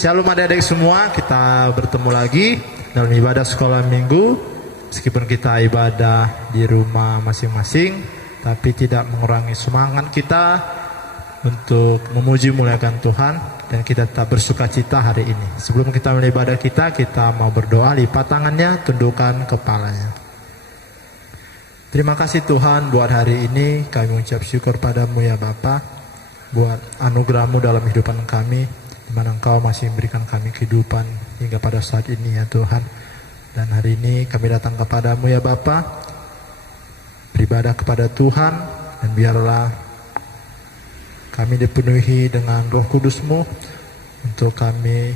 Shalom adik-adik semua, kita bertemu lagi dalam ibadah sekolah minggu. Meskipun kita ibadah di rumah masing-masing, tapi tidak mengurangi semangat kita untuk memuji muliakan Tuhan, dan kita tetap bersuka cita hari ini. Sebelum kita mulai ibadah kita mau berdoa. Lipat tangannya, tundukkan kepalanya. Terima kasih Tuhan buat hari ini. Kami mengucap syukur padamu ya Bapa, buat anugerah-Mu dalam kehidupan kami, di mana Engkau masih memberikan kami kehidupan hingga pada saat ini ya Tuhan. Dan hari ini kami datang kepadamu ya Bapa, beribadah kepada Tuhan, dan biarlah kami dipenuhi dengan Roh Kudus-Mu untuk kami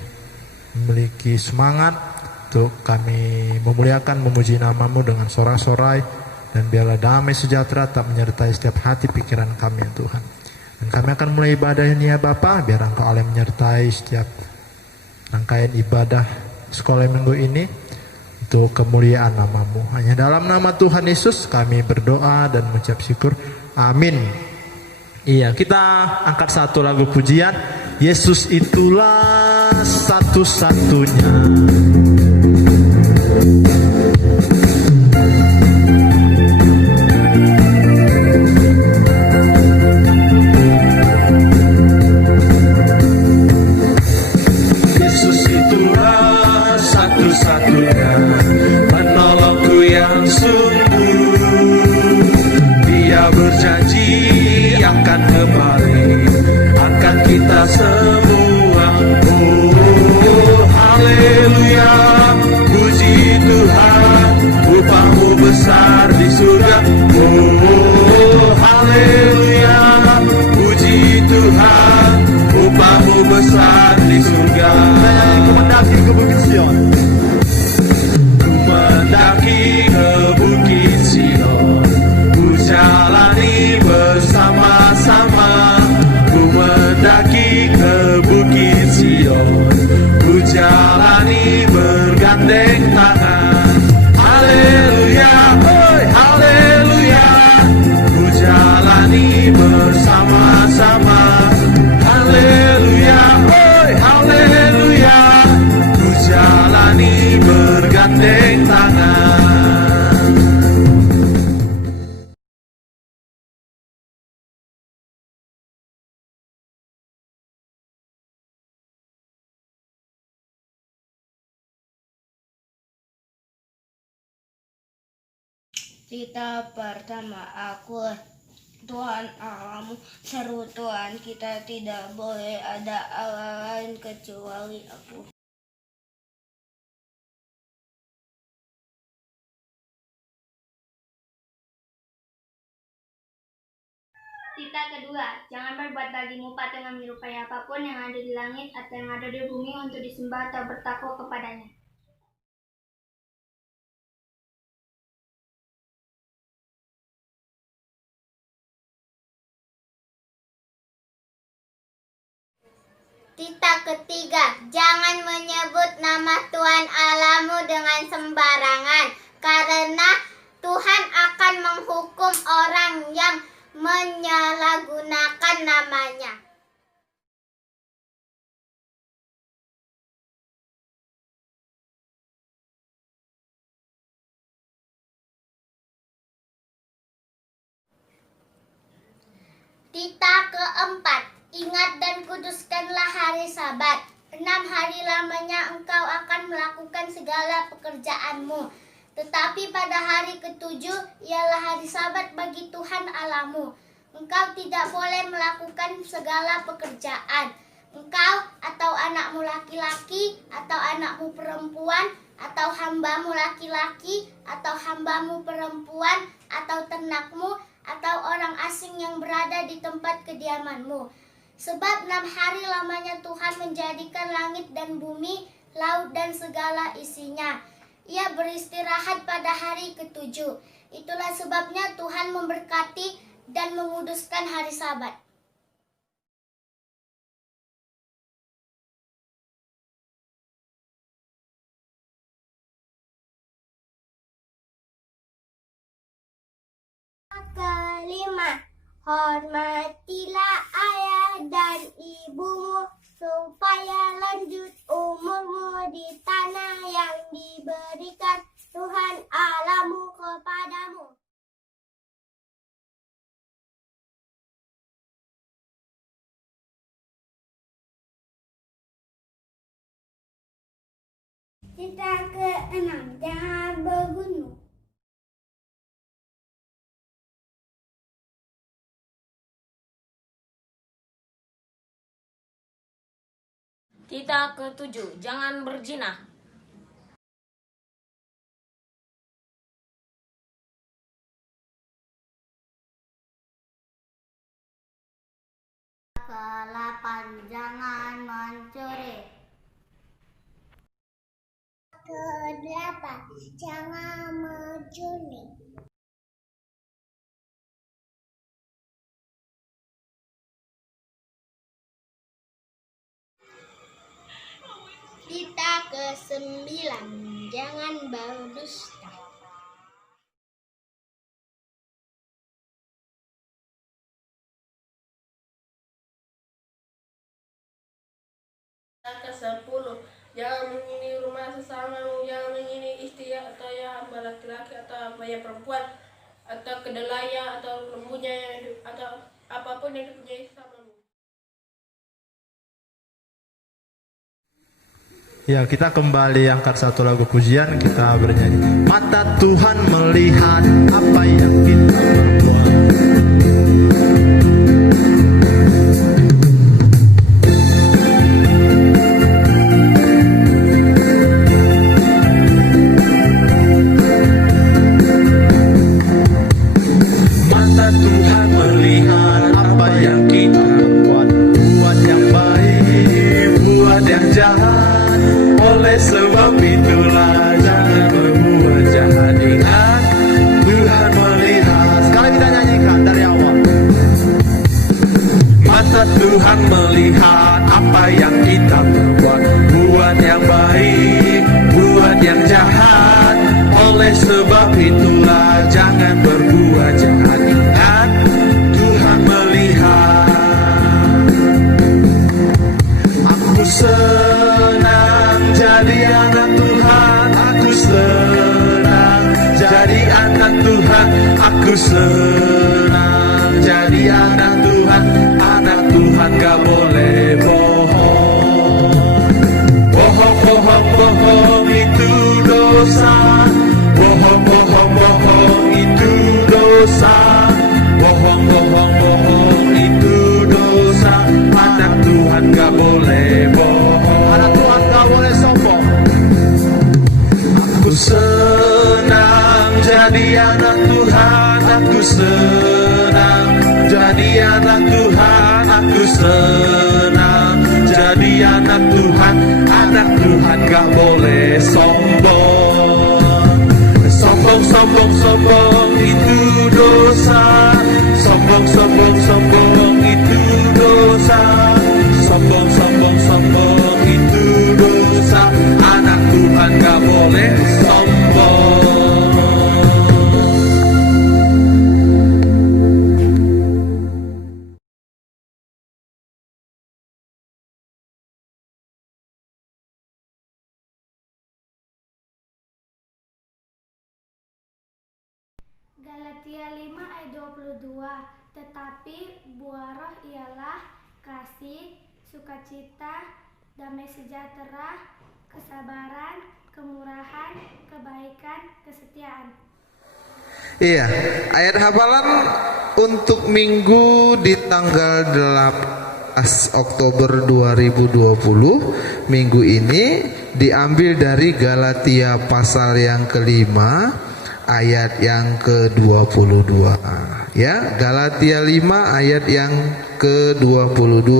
memiliki semangat, untuk kami memuliakan, memuji nama-Mu dengan sorak-sorai, dan biarlah damai sejahtera tak menyertai setiap hati pikiran kami ya Tuhan. Dan kami akan mulai ibadah ini ya Bapa, biar Engkau Allah menyertai setiap rangkaian ibadah sekolah minggu ini untuk kemuliaan nama-Mu. Hanya dalam nama Tuhan Yesus kami berdoa dan mengucap syukur. Amin. Iya, kita angkat satu lagu pujian. Yesus itulah satu-satunya. Satu-satunya penolongku yang sungguh. Dia berjanji akan kembali, akan kita semua. Oh haleluya, puji Tuhan, upah-Mu besar di surga. Oh haleluya, puji Tuhan, upah-Mu besar di surga. Ku mendaki ke Bukit Sion, ku mendaki ke Bukit Sion, ku jalani bersama-sama. Ku mendaki ke Bukit Sion, ku jalani bergandeng tangan. Haleluya, oi haleluya, ku jalani bersama-sama. Haleluya, oi haleluya, ku jalani bergandeng tangan. Cerita pertama, aku Tuhan Allahmu, seru Tuhan kita, tidak boleh ada Allah lain kecuali aku. Cerita kedua, jangan berbuat bagimu patung yang menyerupai apapun yang ada di langit atau yang ada di bumi untuk disembah atau bertakwa kepadanya. Cerita ketiga, jangan menyebut nama Tuhan Allahmu dengan sembarangan, karena Tuhan akan menghukum orang yang menyalahgunakan namanya. Tita keempat, ingat dan kuduskanlah hari Sabat. 6 hari lamanya engkau akan melakukan segala pekerjaanmu. Tetapi pada hari ketujuh ialah hari Sabat bagi Tuhan Allahmu. Engkau tidak boleh melakukan segala pekerjaan. Engkau atau anakmu laki-laki atau anakmu perempuan atau hambamu laki-laki atau hambamu perempuan atau ternakmu atau orang asing yang berada di tempat kediamanmu. Sebab 6 hari lamanya Tuhan menjadikan langit dan bumi, laut dan segala isinya. Ia beristirahat pada hari ketujuh. Itulah sebabnya Tuhan memberkati dan menguduskan hari Sabat. Kelima, hormatilah ayah dan ibumu supaya lanjut umurmu di tanah yang diberikan Tuhan Allahmu kepadamu. Kita keenam, jangan berbunuh. Tita ketujuh, jangan berzina. Ke-8, jangan mencuri. Ke-8, jangan mencuri. Kita ke-9, jangan berdusta. Ke-10, jangan mengingini rumah sesamamu, jangan mengingini istri atau ya hamba laki-laki atau hamba yang perempuan atau kedelainya atau lembunya atau apapun yang dipunyai sesamamu. Ya, kita kembali angkat satu lagu pujian, kita bernyanyi. Mata Tuhan melihat apa yang kita perbuat. Mata Tuhan melihat apa yang kita buat, buat yang baik, buat yang jahat. Oleh sebab itulah jangan berbuat jahat. Ingat, Tuhan melihat. Sekarang kita nyanyikan dari awal. Mata Tuhan melihat apa yang kita perbuat, buat yang baik, buat yang jahat. Oleh sebab itulah jangan berbuat jahat. Ingat, Tuhan melihat. Aku senang jadi anak Tuhan, aku senang jadi anak Tuhan, aku senang jadi anak Tuhan. Anak Tuhan gak boleh bohong. Bohong, bohong, bohong itu dosa. Bohong, bohong, bohong itu dosa. Bohong, bohong, bohong itu dosa. Anak Tuhan gak boleh bohong. Anak Tuhan gak boleh sombong. Aku senang jadi anak Tuhan, aku senang jadi anak Tuhan, aku senang jadi anak Tuhan. Anak Tuhan gak boleh sombong. Sombong, sombong, sombong itu dosa. Sombong, sombong, sombong itu dosa. Sombong, sombong, sombong itu dosa. Anak Tuhan gak boleh sombong. Galatia 5 ayat 22. Tetapi buah roh ialah kasih, sukacita, damai sejahtera, kesabaran, kemurahan, kebaikan, kesetiaan. Iya, ayat hafalan untuk minggu di tanggal 18 Oktober 2020 minggu ini diambil dari Galatia pasal yang kelima ayat yang ke-22. Ya, Galatia 5 ayat yang ke-22.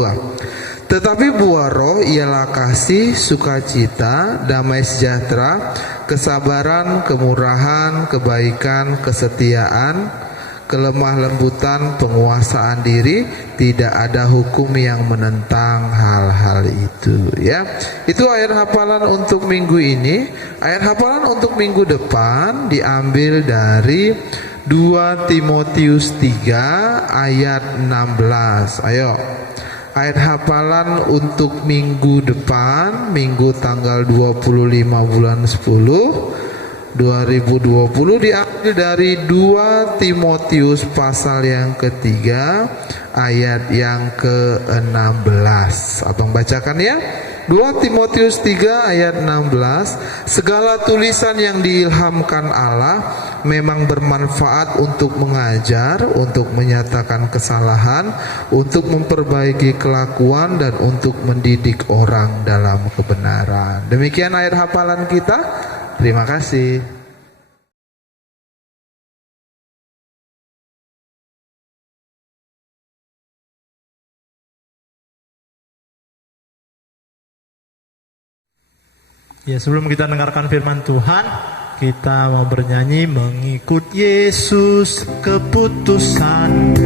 Tetapi buah roh ialah kasih, sukacita, damai sejahtera, kesabaran, kemurahan, kebaikan, kesetiaan, kelemah lembutan, penguasaan diri. Tidak ada hukum yang menentang hal-hal itu. Ya, itu ayat hafalan untuk minggu ini. Ayat hafalan untuk minggu depan diambil dari 2 Timotius 3 ayat 16. Ayo. Ayat hafalan untuk minggu depan, minggu tanggal 25 bulan 10 2020 diambil dari 2 Timotius pasal yang ketiga ayat yang ke-16. Abang bacakan ya. 2 Timotius 3 ayat 16. Segala tulisan yang diilhamkan Allah memang bermanfaat untuk mengajar, untuk menyatakan kesalahan, untuk memperbaiki kelakuan, dan untuk mendidik orang dalam kebenaran. Demikian ayat hafalan kita. Terima kasih. Ya, sebelum kita dengarkan firman Tuhan, kita mau bernyanyi mengikut Yesus keputusan.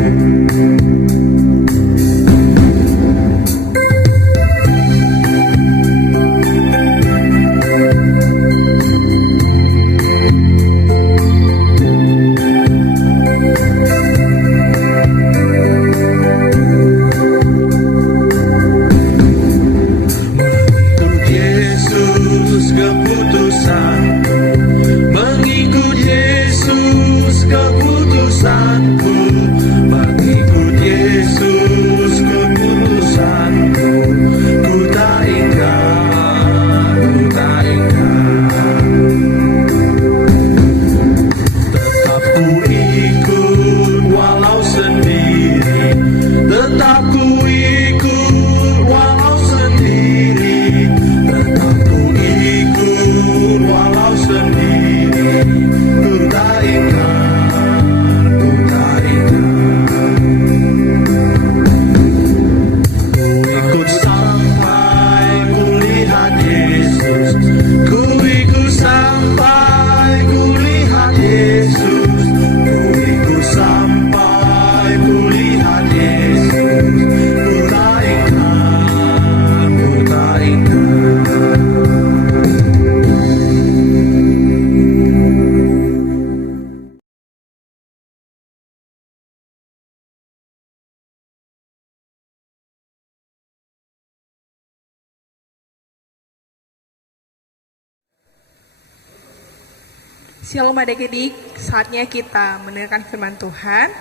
Shalom adik-adik, saatnya kita mendengarkan firman Tuhan.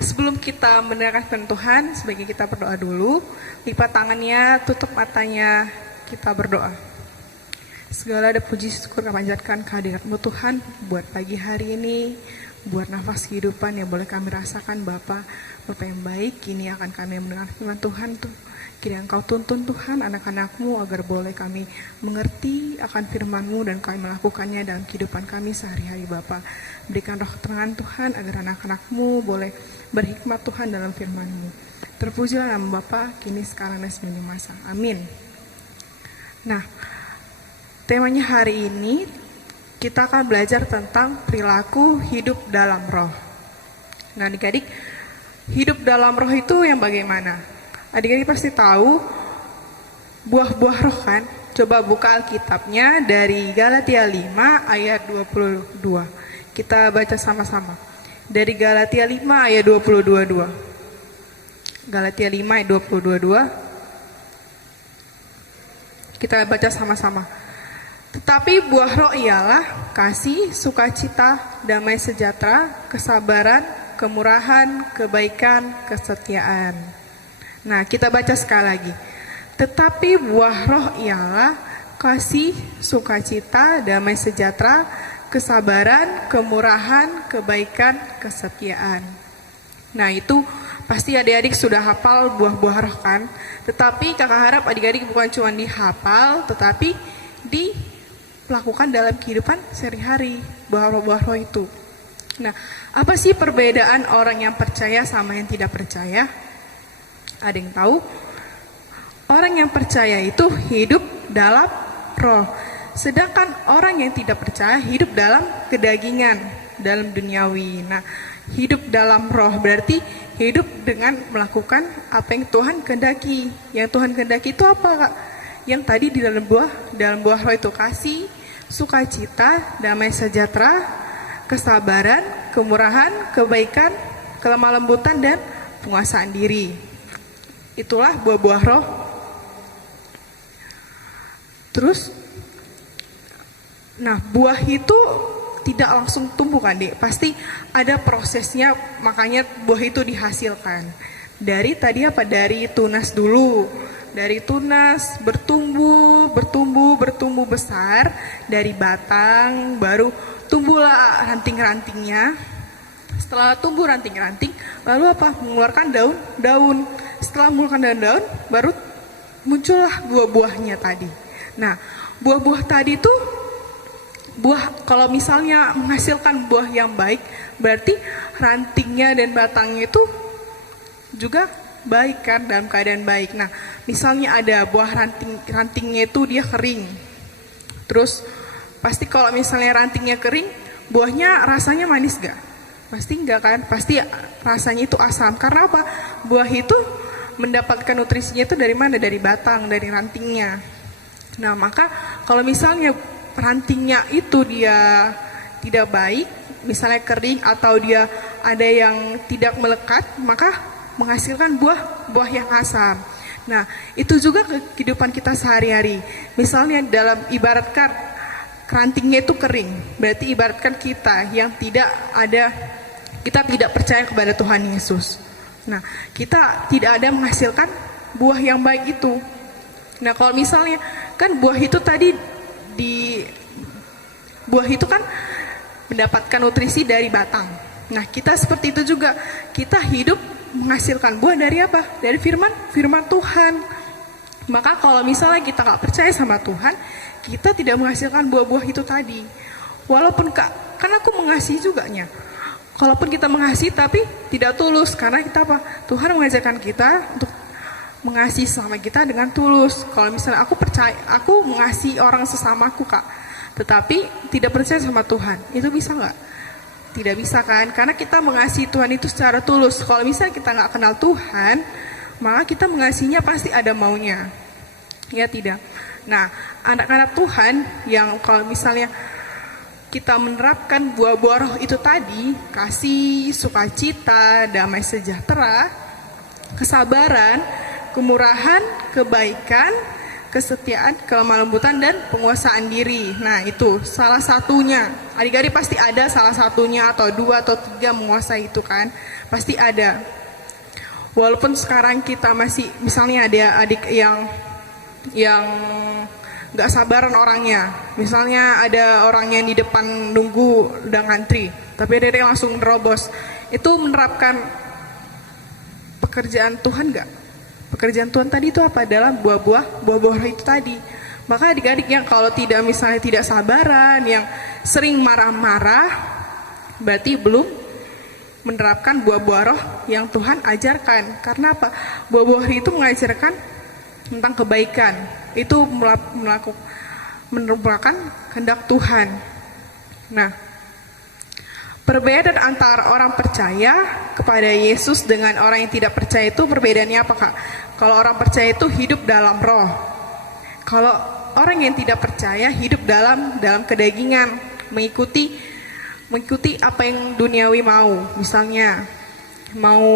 Sebelum kita mendengarkan firman Tuhan, sebaiknya kita berdoa dulu. Lipat tangannya, tutup matanya, kita berdoa. Segala ada puji syukur kami panjatkan kehadirat-Mu Tuhan buat pagi hari ini, buat nafas kehidupan yang boleh kami rasakan Bapa yang baik. Kini akan kami mendengar firman Tuhan tuh. Kiranya Engkau tuntun Tuhan anak-anak-Mu agar boleh kami mengerti akan firman-Mu dan kami melakukannya dalam kehidupan kami sehari-hari Bapa. Berikan roh keterangan Tuhan agar anak-anak-Mu boleh berhikmat Tuhan dalam firman-Mu. Terpujilah nama Bapa kini sekarang dan sepanjang masa. Amin. Nah, temanya hari ini kita akan belajar tentang perilaku hidup dalam roh. Nah adik-adik, hidup dalam roh itu yang bagaimana? Adik-adik pasti tahu buah-buah roh kan? Coba buka Alkitabnya dari Galatia 5 ayat 22. Kita baca sama-sama. Dari Galatia 5 ayat 22. Galatia 5 ayat 22. Kita baca sama-sama. Tetapi buah roh ialah kasih, sukacita, damai sejahtera, kesabaran, kemurahan, kebaikan, kesetiaan. Nah, kita baca sekali lagi. Tetapi buah roh ialah kasih, sukacita, damai sejahtera, kesabaran, kemurahan, kebaikan, kesetiaan. Nah, itu pasti adik-adik sudah hafal buah-buah roh kan? Tetapi kakak harap adik-adik bukan cuma dihafal, tetapi dilakukan dalam kehidupan sehari-hari, buah roh itu. Nah, apa sih perbedaan orang yang percaya sama yang tidak percaya? Ada yang tahu? Orang yang percaya itu hidup dalam roh. Sedangkan orang yang tidak percaya hidup dalam kedagingan, dalam duniawi. Nah, hidup dalam roh berarti hidup dengan melakukan apa yang Tuhan kehendaki. Yang Tuhan kehendaki itu apa, Kak? Yang tadi di dalam buah roh itu kasih, sukacita, damai sejahtera, kesabaran, kemurahan, kebaikan, kelemah lembutan, dan penguasaan diri. Itulah buah-buah roh. Terus, nah buah itu tidak langsung tumbuh kan, Dek? Pasti ada prosesnya, makanya buah itu dihasilkan. Dari tadi apa? Dari tunas dulu. Dari tunas bertumbuh besar, dari batang baru tumbuhlah ranting-rantingnya. Setelah tumbuh ranting-ranting, lalu apa? Mengeluarkan daun-daun. Setelah mengeluarkan daun-daun, baru muncullah buah-buahnya tadi. Nah, buah-buah tadi tuh kalau misalnya menghasilkan buah yang baik, berarti rantingnya dan batangnya itu juga baik kan, dalam keadaan baik. Nah, misalnya ada buah rantingnya itu dia kering. Terus pasti kalau misalnya rantingnya kering, buahnya rasanya manis gak? Pasti enggak kan? Pasti rasanya itu asam. Karena apa? Buah itu mendapatkan nutrisinya itu dari mana? Dari batang, dari rantingnya. Nah, maka kalau misalnya rantingnya itu dia tidak baik, misalnya kering atau dia ada yang tidak melekat, maka menghasilkan buah yang asam. Nah, itu juga kehidupan kita sehari-hari. Misalnya dalam ibaratkan rantingnya itu kering, berarti ibaratkan kita yang kita tidak percaya kepada Tuhan Yesus. Nah, kita tidak ada menghasilkan buah yang baik itu. Nah, kalau misalnya kan buah itu kan mendapatkan nutrisi dari batang. Nah, kita seperti itu juga. Kita hidup menghasilkan buah dari apa? Dari firman Tuhan. Maka kalau misalnya kita gak percaya sama Tuhan, kita tidak menghasilkan buah-buah itu tadi. Walaupun kan aku mengasihi juga nya. Kalaupun kita mengasihi tapi tidak tulus, karena kita apa? Tuhan mengajarkan kita untuk mengasihi sama kita dengan tulus. Kalau misalnya aku mengasihi orang sesamaku, Kak, tetapi tidak percaya sama Tuhan, itu bisa nggak? Tidak bisa kan? Karena kita mengasihi Tuhan itu secara tulus. Kalau misalnya kita nggak kenal Tuhan, maka kita mengasihinya pasti ada maunya. Ya tidak? Nah, anak-anak Tuhan yang kalau misalnya kita menerapkan buah-buah roh itu tadi, kasih, sukacita, damai sejahtera, kesabaran, kemurahan, kebaikan, kesetiaan, kelemah lembutan, dan penguasaan diri. Nah, itu salah satunya. Adik-adik pasti ada salah satunya atau 2 atau 3 menguasai itu kan. Pasti ada. Walaupun sekarang kita masih, misalnya ada adik yang gak sabaran orangnya. Misalnya ada orang yang di depan nunggu udah ngantri, tapi adik langsung nerobos. Itu menerapkan pekerjaan Tuhan gak? Pekerjaan Tuhan tadi itu apa? Dalam buah-buah itu tadi. Maka adik-adik yang kalau misalnya tidak sabaran, yang sering marah-marah, berarti belum menerapkan buah-buah roh yang Tuhan ajarkan. Karena apa? Buah-buah itu mengajarkan tentang kebaikan. Itu merupakan kehendak Tuhan. Nah, perbedaan antara orang percaya kepada Yesus dengan orang yang tidak percaya itu perbedaannya apa, Kak? Kalau orang percaya itu hidup dalam roh. Kalau orang yang tidak percaya hidup dalam kedagingan, mengikuti apa yang duniawi mau. Misalnya mau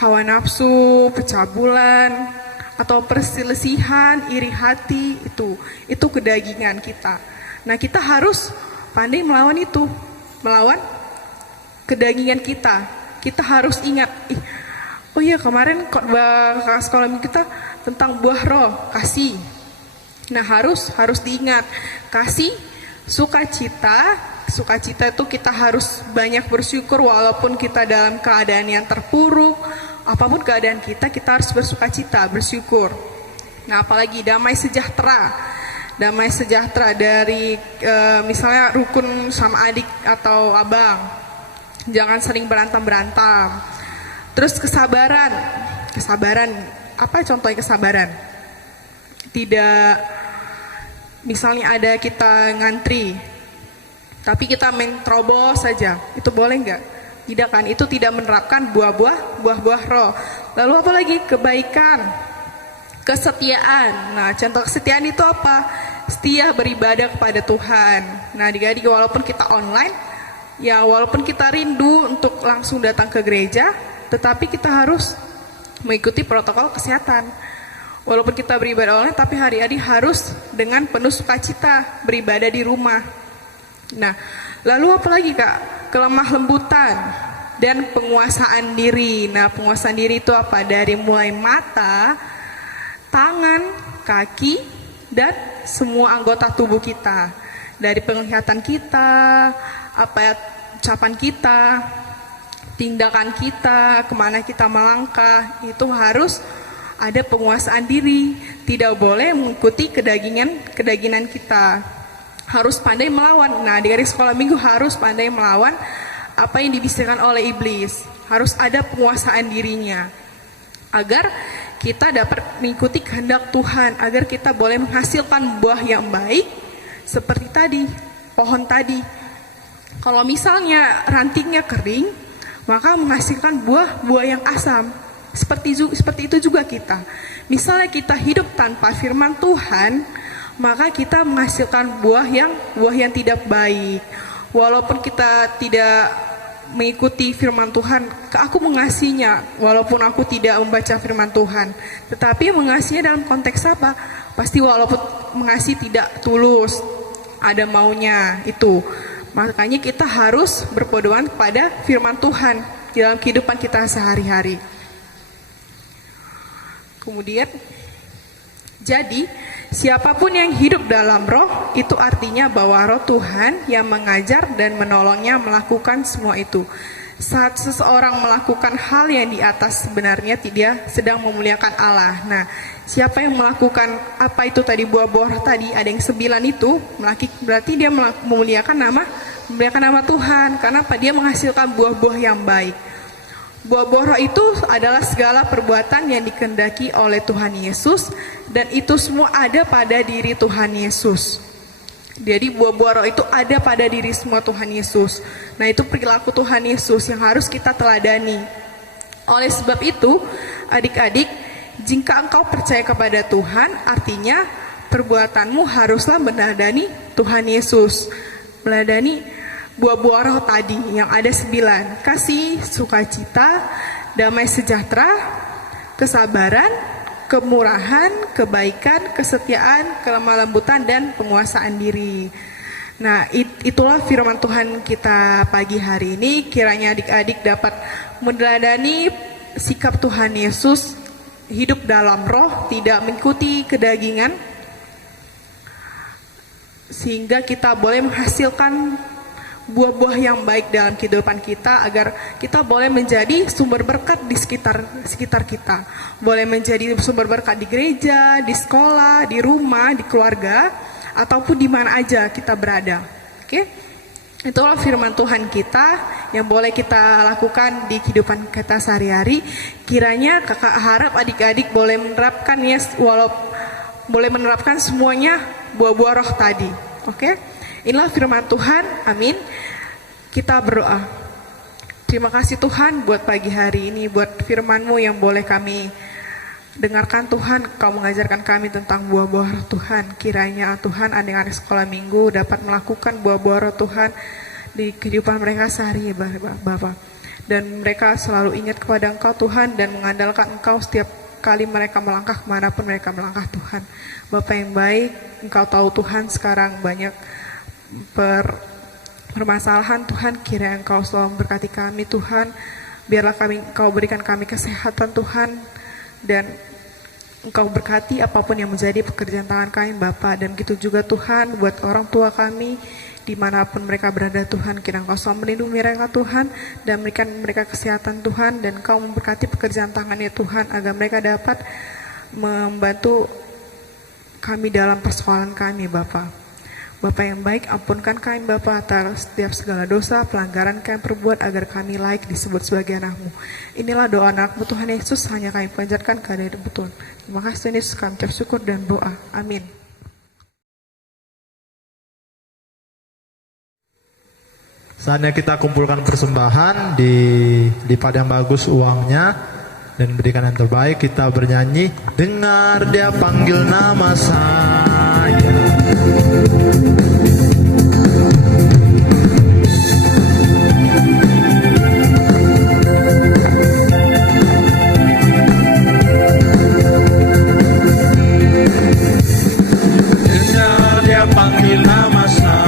hawa nafsu, pecabulan, atau perselisihan, iri hati, itu kedagingan kita. Nah, kita harus pandai melawan itu, melawan kedagingan kita. Kita harus ingat, oh iya kemarin kakak sekolah kita tentang buah roh, kasih. Nah, harus diingat, kasih, sukacita itu kita harus banyak bersyukur walaupun kita dalam keadaan yang terpuruk, apapun keadaan kita harus bersukacita, bersyukur. Nah, apalagi damai sejahtera dari misalnya rukun sama adik atau abang, jangan sering berantem. Terus kesabaran, apa contohnya kesabaran? Tidak, misalnya ada kita ngantri, tapi kita main terobos saja, itu boleh nggak? Tidak kan? Itu tidak menerapkan buah-buah roh. Lalu apa lagi? Kebaikan, kesetiaan. Nah, contoh kesetiaan itu apa? Setia beribadah kepada Tuhan. Nah, adik-adik, walaupun kita online, ya walaupun kita rindu untuk langsung datang ke gereja, tetapi kita harus mengikuti protokol kesehatan. Walaupun kita beribadah online, tapi hari-hari harus dengan penuh sukacita beribadah di rumah. Nah, lalu apa lagi Kak? Kelemah lembutan dan penguasaan diri. Nah, penguasaan diri itu apa? Dari mulai mata, tangan, kaki, dan semua anggota tubuh kita. Dari penglihatan kita, ucapan kita, tindakan kita, kemana kita melangkah, itu harus ada penguasaan diri. Tidak boleh mengikuti kedagingan kita. Harus pandai melawan. Nah, di sekolah minggu harus pandai melawan apa yang dibisikkan oleh iblis. Harus ada penguasaan dirinya agar kita dapat mengikuti kehendak Tuhan, agar kita boleh menghasilkan buah yang baik seperti tadi, pohon tadi. Kalau misalnya rantingnya kering, maka menghasilkan buah yang asam. Seperti itu juga kita. Misalnya kita hidup tanpa firman Tuhan, maka kita menghasilkan buah yang tidak baik. Walaupun kita tidak mengikuti firman Tuhan, aku mengasihinya walaupun aku tidak membaca firman Tuhan. Tetapi mengasihinya dalam konteks apa? Pasti walaupun mengasihi tidak tulus, ada maunya itu. Makanya kita harus berpedoman kepada firman Tuhan di dalam kehidupan kita sehari-hari. Kemudian, jadi siapapun yang hidup dalam roh, itu artinya bahwa roh Tuhan yang mengajar dan menolongnya melakukan semua itu. Saat seseorang melakukan hal yang di atas, sebenarnya dia sedang memuliakan Allah. Nah, siapa yang melakukan apa itu tadi, buah-buah tadi, ada yang 9 itu, berarti dia memuliakan nama Tuhan. Karena apa? Dia menghasilkan buah-buah yang baik. Buah-buah roh itu adalah segala perbuatan yang dikehendaki oleh Tuhan Yesus, dan itu semua ada pada diri Tuhan Yesus. Jadi buah-buah roh itu ada pada diri semua Tuhan Yesus. Nah, itu perilaku Tuhan Yesus yang harus kita teladani. Oleh sebab itu, adik-adik, jika engkau percaya kepada Tuhan, artinya perbuatanmu haruslah meneladani Tuhan Yesus. Meneladani buah-buah roh tadi yang ada 9. Kasih, sukacita, damai sejahtera, kesabaran, kemurahan, kebaikan, kesetiaan, kelemah lembutan, dan penguasaan diri. Nah, itulah firman Tuhan kita pagi hari ini. Kiranya adik-adik dapat meneladani sikap Tuhan Yesus, hidup dalam roh, tidak mengikuti kedagingan, sehingga kita boleh menghasilkan buah-buah yang baik dalam kehidupan kita, agar kita boleh menjadi sumber berkat di sekitar kita. Boleh menjadi sumber berkat di gereja, di sekolah, di rumah, di keluarga, ataupun di mana aja kita berada. Oke? Itulah firman Tuhan kita yang boleh kita lakukan di kehidupan kita sehari-hari. Kiranya kakak harap adik-adik boleh menerapkannya, boleh menerapkan semuanya buah-buah roh tadi. Oke? Inilah firman Tuhan, amin. Kita berdoa. Terima kasih Tuhan buat pagi hari ini, buat firman-Mu yang boleh kami dengarkan Tuhan. Kau mengajarkan kami tentang buah-buah roh Tuhan. Kiranya Tuhan adik-adik sekolah minggu dapat melakukan buah-buah roh Tuhan di kehidupan mereka sehari, Bapak. Dan mereka selalu ingat kepada Engkau Tuhan, dan mengandalkan Engkau setiap kali mereka melangkah, kemanapun mereka melangkah Tuhan. Bapa yang baik, Engkau tahu Tuhan sekarang banyak permasalahan Tuhan. Kiranya Engkau selalu memberkati kami Tuhan. Biarlah Engkau berikan kami kesehatan Tuhan. Dan Engkau berkati apapun yang menjadi pekerjaan tangan kami Bapa. Dan begitu juga Tuhan buat orang tua kami, dimanapun mereka berada Tuhan, kiranya Engkau selalu melindungi mereka Tuhan, dan berikan mereka kesehatan Tuhan, dan Engkau memberkati pekerjaan tangannya Tuhan, agar mereka dapat membantu kami dalam persoalan kami Bapa. Bapa yang baik, ampunkan kami Bapa atas setiap segala dosa, pelanggaran kami perbuat, agar kami layak disebut sebagai anak-Mu. Inilah doa anak-Mu Tuhan Yesus, hanya kami panjatkan kehadirat Tuhan. Terima kasih Tuhan Yesus, kami ucap syukur dan doa. Amin. Saatnya kita kumpulkan persembahan di padang bagus uangnya dan berikan yang terbaik. Kita bernyanyi, dengar dia panggil nama saya. Dengar dia panggil nama saya.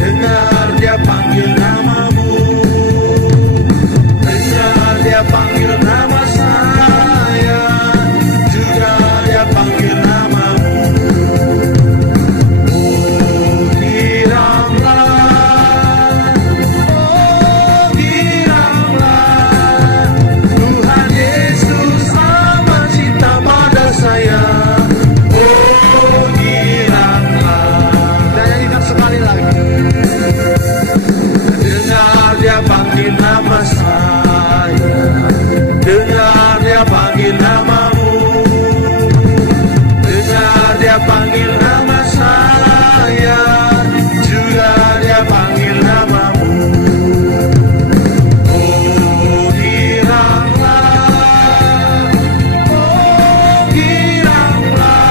Dengar dia panggil namamu. Dengar dia panggil nama saya. Juga dia panggil namamu. Oh giranglah, oh giranglah, Tuhan Yesus amat cinta pada saya. Oh giranglah. Kita nyanyikan sekali lagi. Dengar dia panggil nama saya. Dengar dia panggil namamu. Dengar dia panggil nama saya. Juga dia panggil namamu. Oh giranglah, oh giranglah,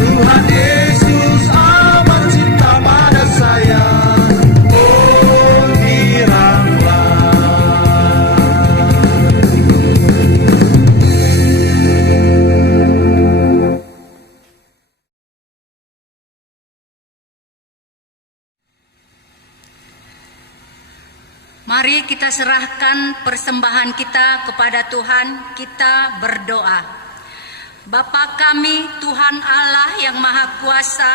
Tuhan Yesus amat cinta pada saya. Oh giranglah. Mari kita serahkan persembahan kita kepada Tuhan, kita berdoa. Bapa kami, Tuhan Allah yang Maha Kuasa,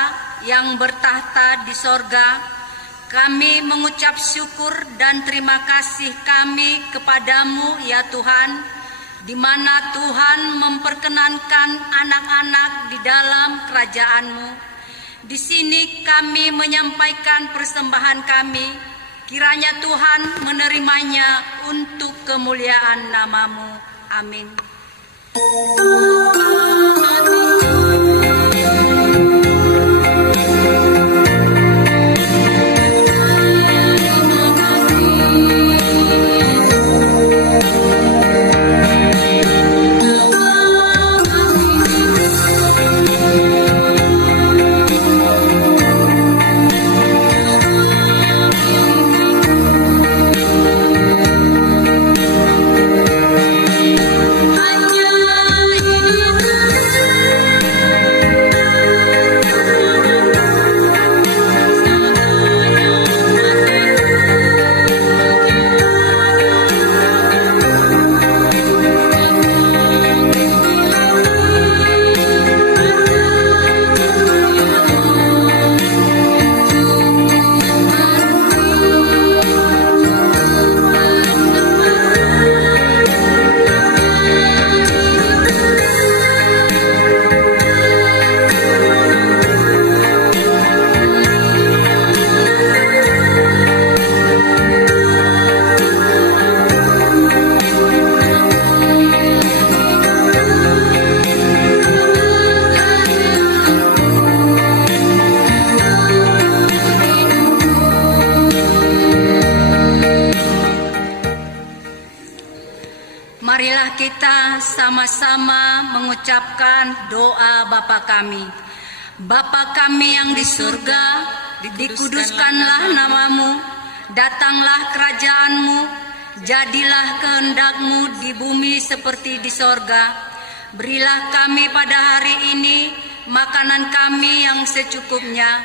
yang bertahta di sorga, kami mengucap syukur dan terima kasih kami kepadamu ya Tuhan, di mana Tuhan memperkenankan anak-anak di dalam kerajaan-Mu. Di sini kami menyampaikan persembahan kami, kiranya Tuhan menerimanya untuk kemuliaan nama-Mu. Amin. Marilah kita sama-sama mengucapkan doa Bapa kami. Bapa kami yang di surga, dikuduskanlah namamu, datanglah kerajaan-Mu, jadilah kehendak-Mu di bumi seperti di sorga. Berilah kami pada hari ini makanan kami yang secukupnya,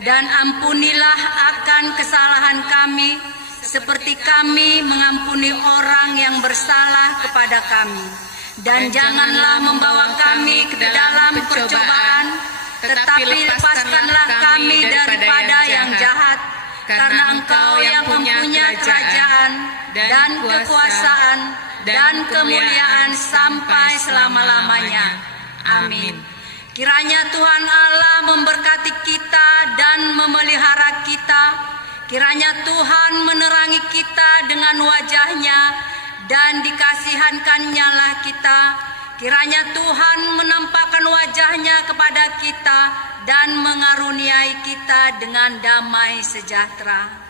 dan ampunilah akan kesalahan kami, seperti kami mengampuni orang yang bersalah kepada kami. Dan janganlah membawa kami ke dalam percobaan, tetapi lepaskanlah kami daripada yang jahat. Karena Engkau yang mempunyai kerajaan dan kekuasaan dan kemuliaan sampai selama-lamanya. Amin. Kiranya Tuhan Allah memberkati kita dan memelihara kita. Kiranya Tuhan menerangi kita dengan wajah-Nya dan dikasihankan-Nya lah kita. Kiranya Tuhan menampakkan wajah-Nya kepada kita dan mengaruniai kita dengan damai sejahtera.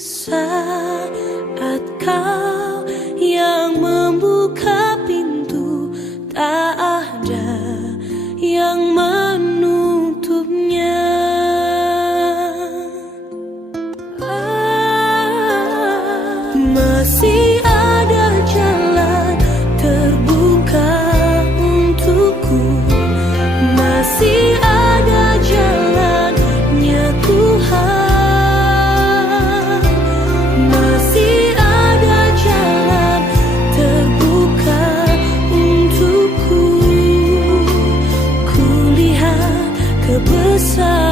Saat Kau yang membuka pintu, tak ada yang menutupnya. Masih ada jalan terbuka untukku, masih ada jalannya Tuhan. Kebesaran